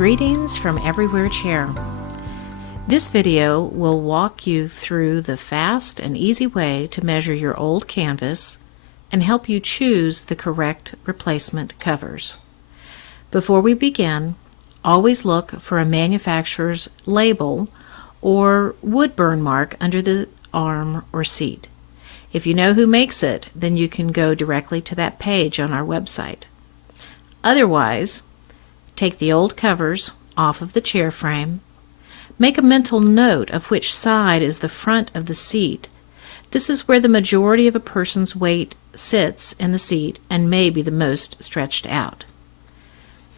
Greetings from Everywhere Chair. This video will walk you through the fast and easy way to measure your old canvas and help you choose the correct replacement covers. Before we begin, always look for a manufacturer's label or wood burn mark under the arm or seat. If you know who makes it, then you can go directly to that page on our website. Otherwise, take the old covers off of the chair frame. Make a mental note of which side is the front of the seat. This is where the majority of a person's weight sits in the seat and may be the most stretched out.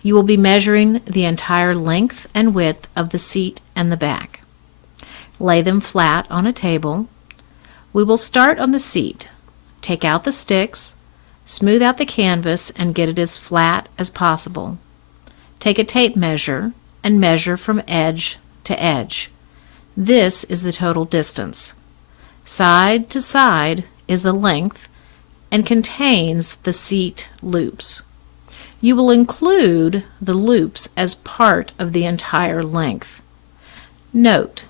You will be measuring the entire length and width of the seat and the back. Lay them flat on a table. We will start on the seat. Take out the sticks, smooth out the canvas, and get it as flat as possible. Take a tape measure and measure from edge to edge. This is the total distance. Side to side is the length and contains the seat loops. You will include the loops as part of the entire length. Note,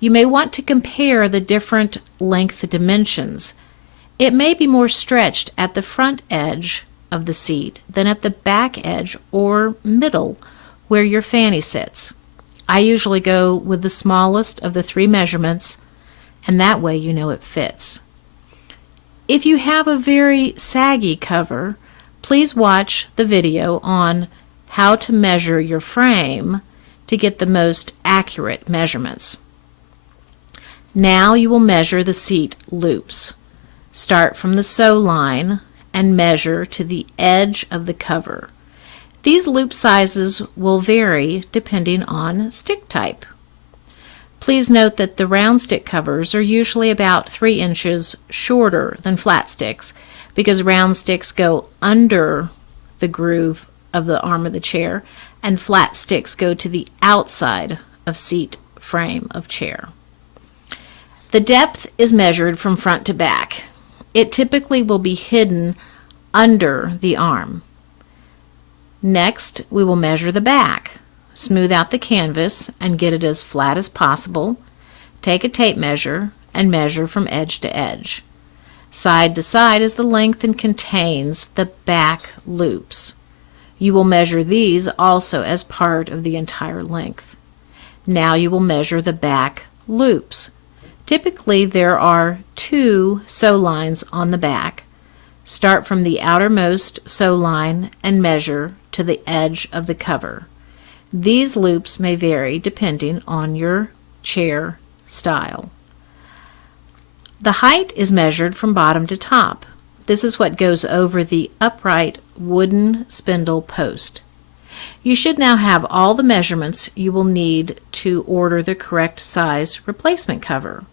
you may want to compare the different length dimensions. It may be more stretched at the front edge of the seat than at the back edge or middle where your fanny sits. I usually go with the smallest of the three measurements, and that way you know it fits. If you have a very saggy cover, please watch the video on how to measure your frame to get the most accurate measurements. Now you will measure the seat loops. Start from the sew line and measure to the edge of the cover. These loop sizes will vary depending on stick type. Please note that the round stick covers are usually about 3 inches shorter than flat sticks because round sticks go under the groove of the arm of the chair and flat sticks go to the outside of seat frame of chair. The depth is measured from front to back. It typically will be hidden under the arm. Next, we will measure the back. Smooth out the canvas and get it as flat as possible. Take a tape measure and measure from edge to edge. Side to side is the length and contains the back loops. You will measure these also as part of the entire length. Now you will measure the back loops. Typically there are 2 sew lines on the back. Start from the outermost sew line and measure to the edge of the cover. These loops may vary depending on your chair style. The height is measured from bottom to top. This is what goes over the upright wooden spindle post. You should now have all the measurements you will need to order the correct size replacement cover.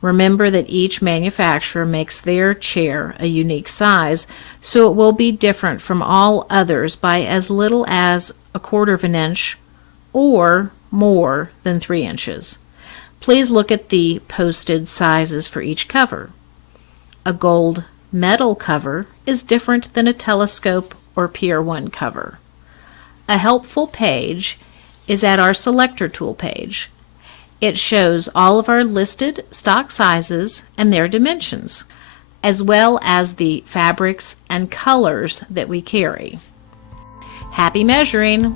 Remember that each manufacturer makes their chair a unique size, so it will be different from all others by as little as 1/4 of an inch or more than 3 inches. Please look at the posted sizes for each cover. A gold metal cover is different than a telescope or Pier 1 cover. A helpful page is at our Selector tool page. It shows all of our listed stock sizes and their dimensions, as well as the fabrics and colors that we carry. Happy measuring!